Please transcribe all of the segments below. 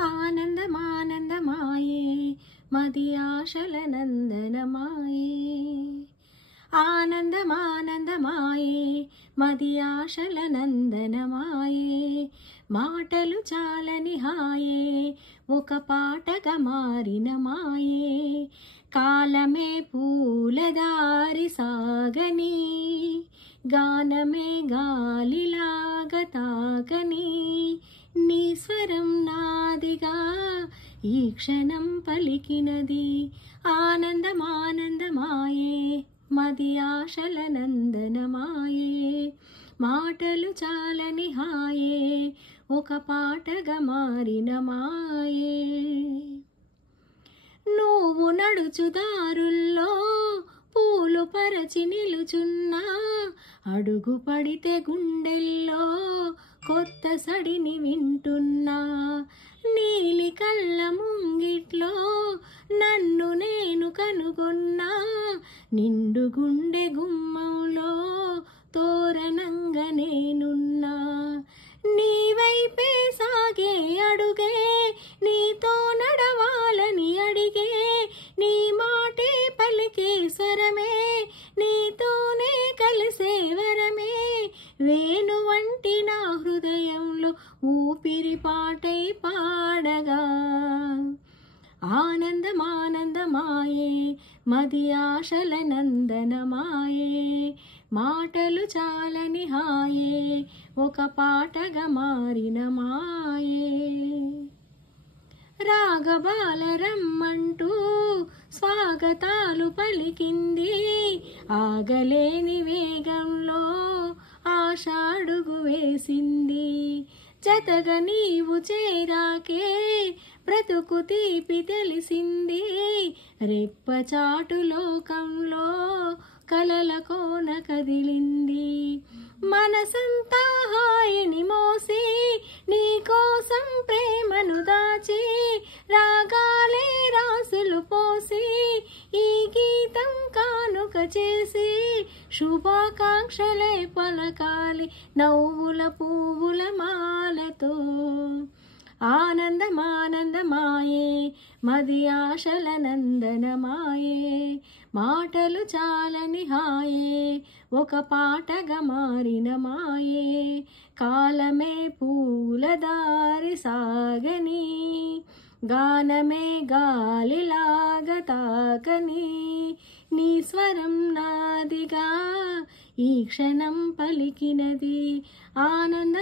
ఆనందమానందమాయే మది ఆశల నందనమాయే ఆనందమానందమాయే మది ఆశల నందనమాయే మాటలు చాలని హాయే ఒక పాటగా మారిన మాయే కాలమే పూలదారి సాగని గానమే గాలిలాగా తాకని నీ స్వరం నాదిగా ఈ క్షణం పలికినది ఆనందమానందమాయే మది ఆశల నందనమాయే మాటలు చాలని హాయే ఒక పాటగా మారిన మాయే నువ్వు నడుచుదారుల్లో పూలు పరచి నిలుచున్నా అడుగు పడితే గుండెల్లో కొత్త సడిని వింటున్నా నీలి కళ్ళ ముంగిట్లో నన్ను నేను కనుగొన్నా నిండు గుండె గుమ్మంలో తోరణంగా నేనున్నా నీ వైపే సాగే అడుగే నీతో నడవాలని అడిగే నీ మాటే పలికే స్వరమే నీతోనే కలిసే వరమే వేణు వంటి నా హృదయంలో ఊపిరి పాటై పాడగా ఆనందమానందమాయే మది ఆశల నందనమాయే మాటలు చాలని హాయే ఒక పాటగా మారిన మాయే రాగబాలరమ్మంటూ స్వాగతాలు పలికింది ఆగలేని వేగంలో ఆశ అడుగు వేసింది జతగా నీవు చేరాకే బ్రతుకు తీపి తెలిసింది రెప్పచాటు లోకంలో కలల కోన కదిలింది మనసంతా హాయిని మోసి నీ కోసం ప్రేమను దాచి రాగాలే రాసులు పోసి ఈ గీతం కానుక చేసి శుభాకాంక్షలే పలకాలి నవ్వుల పువ్వుల మాలతో ఆనందమానందమాయే మది ఆశల నందనమాయే మాటలు చాలని హాయే ఒక పాటగా మారిన మాయే కాలమే పూలదారి సాగని గానమే గాలిలాగా తాకని నీ స్వరం నాదిగా ఈ క్షణం పలికినది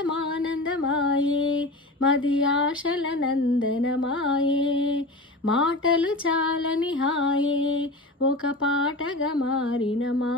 ఆనందమానందమాయే మది ఆశల నందనమాయే మాటలు చాలని హాయే ఒక పాటగా మారిన మా